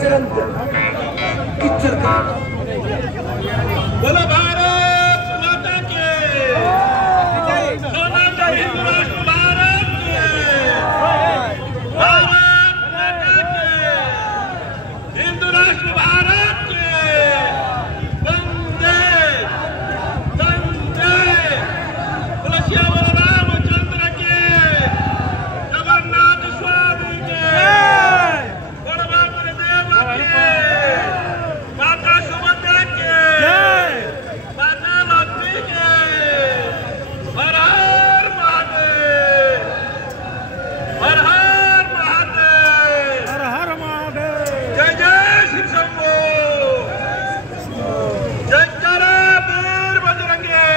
बजरंग किच्चर का बोलो भारत माता के सोना का हिंदू राष्ट्र भारत के भारत माता के हिंदू राष्ट्र भारत के वंदे वंदे बोलो श्यामल रामचंद्र के जगन्नाथ स्वामी के बलभद्र देव के माता सुभद्रा के माता लक्ष्मी के हर हर महादेव हर हर महादेव हर हर महादेव। जय जय शिव शंभो जय जरा वीर बजरंगे।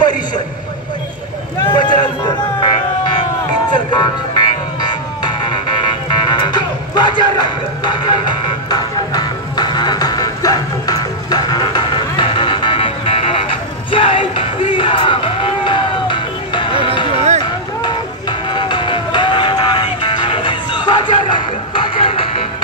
परिषद बजरंग किच्चर का बजरंग जय श्री राम बजरंग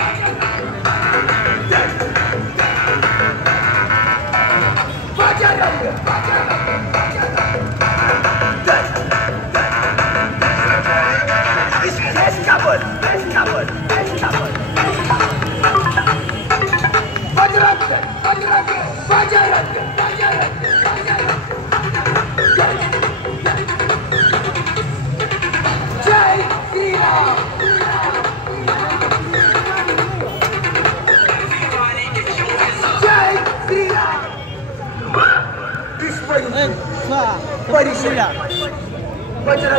जय श्री राम जय श्री राम विश्व परिषद बजरंग